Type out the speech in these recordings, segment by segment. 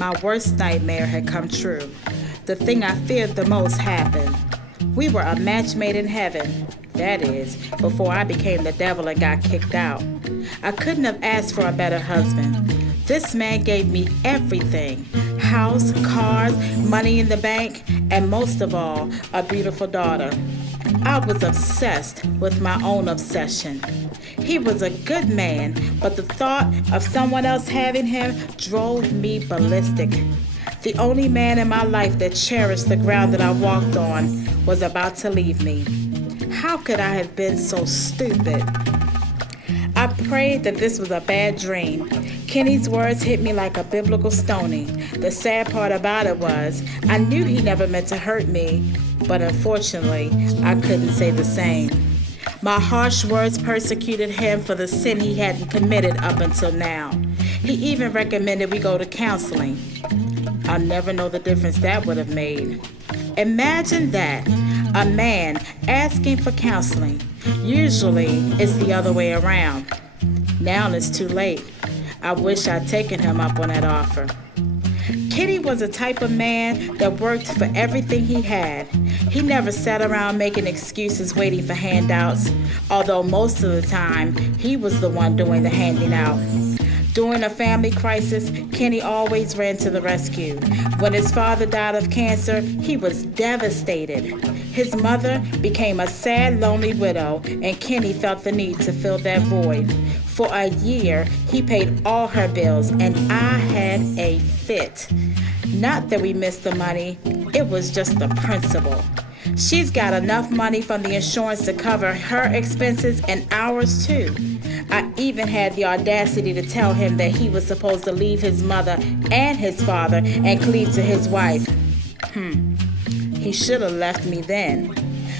My worst nightmare had come true. The thing I feared the most happened. We were a match made in heaven. That is, before I became the devil and got kicked out. I couldn't have asked for a better husband. This man gave me everything. House, cars, money in the bank, and most of all, a beautiful daughter. I was obsessed with my own obsession. He was a good man, but the thought of someone else having him drove me ballistic. The only man in my life that cherished the ground that I walked on was about to leave me. How could I have been so stupid? I prayed that this was a bad dream. Kenny's words hit me like a biblical stoning. The sad part about it was, I knew he never meant to hurt me, but unfortunately, I couldn't say the same. My harsh words persecuted him for the sin he hadn't committed up until now. He even recommended we go to counseling. I'll never know the difference that would have made. Imagine that, a man asking for counseling. Usually, it's the other way around. Now it's too late. I wish I'd taken him up on that offer. Kenny was a type of man that worked for everything he had. He never sat around making excuses waiting for handouts, although most of the time, he was the one doing the handing out. During a family crisis, Kenny always ran to the rescue. When his father died of cancer, he was devastated. His mother became a sad, lonely widow, and Kenny felt the need to fill that void. For a year, he paid all her bills, and I had a fit. Not that we missed the money, it was just the principle. She's got enough money from the insurance to cover her expenses and ours too. I even had the audacity to tell him that he was supposed to leave his mother and his father and cleave to his wife. He should have left me then.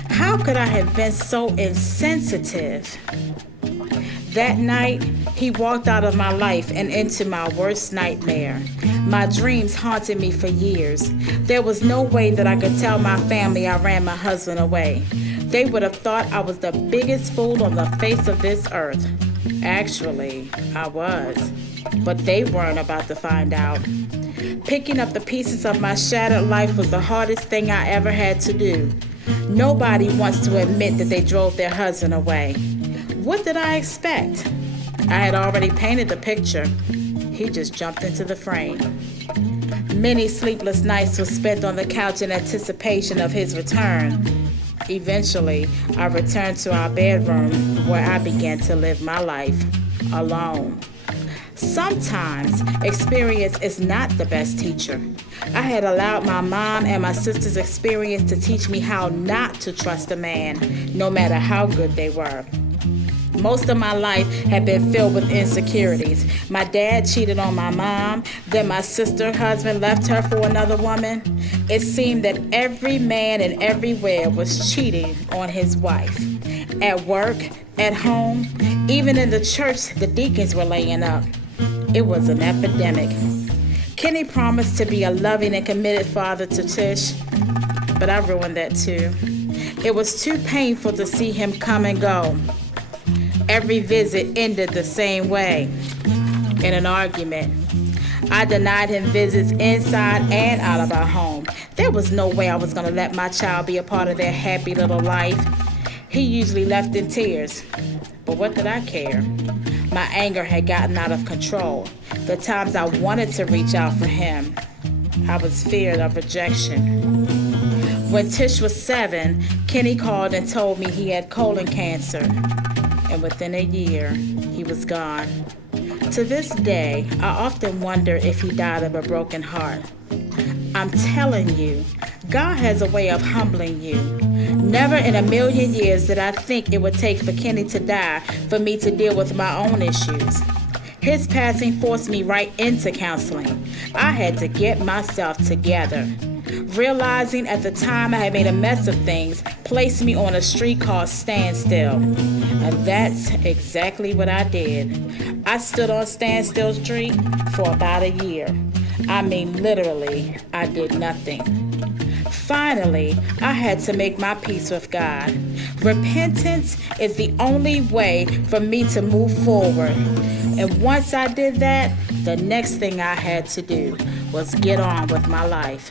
How could I have been so insensitive? That night, he walked out of my life and into my worst nightmare. My dreams haunted me for years. There was no way that I could tell my family I ran my husband away. They would have thought I was the biggest fool on the face of this earth. Actually, I was. But they weren't about to find out. Picking up the pieces of my shattered life was the hardest thing I ever had to do. Nobody wants to admit that they drove their husband away. What did I expect? I had already painted the picture. He just jumped into the frame. Many sleepless nights were spent on the couch in anticipation of his return. Eventually, I returned to our bedroom where I began to live my life alone. Sometimes experience is not the best teacher. I had allowed my mom and my sister's experience to teach me how not to trust a man, no matter how good they were. Most of my life had been filled with insecurities. My dad cheated on my mom, then my sister's husband left her for another woman. It seemed that every man and everywhere was cheating on his wife. At work, at home, even in the church, the deacons were laying up. It was an epidemic. Kenny promised to be a loving and committed father to Tish, but I ruined that too. It was too painful to see him come and go. Every visit ended the same way, in an argument. I denied him visits inside and out of our home. There was no way I was going to let my child be a part of their happy little life. He usually left in tears, but what did I care? My anger had gotten out of control. The times I wanted to reach out for him, I was feared of rejection. When Tish was 7, Kenny called and told me he had colon cancer. And within a year, he was gone. To this day, I often wonder if he died of a broken heart. I'm telling you, God has a way of humbling you. Never in a million years did I think it would take for Kenny to die for me to deal with my own issues. His passing forced me right into counseling. I had to get myself together. Realizing at the time I had made a mess of things placed me on a street called Standstill. And that's exactly what I did. I stood on Standstill Street for about a year. I mean, literally, I did nothing. Finally, I had to make my peace with God. Repentance is the only way for me to move forward. And once I did that, the next thing I had to do was get on with my life.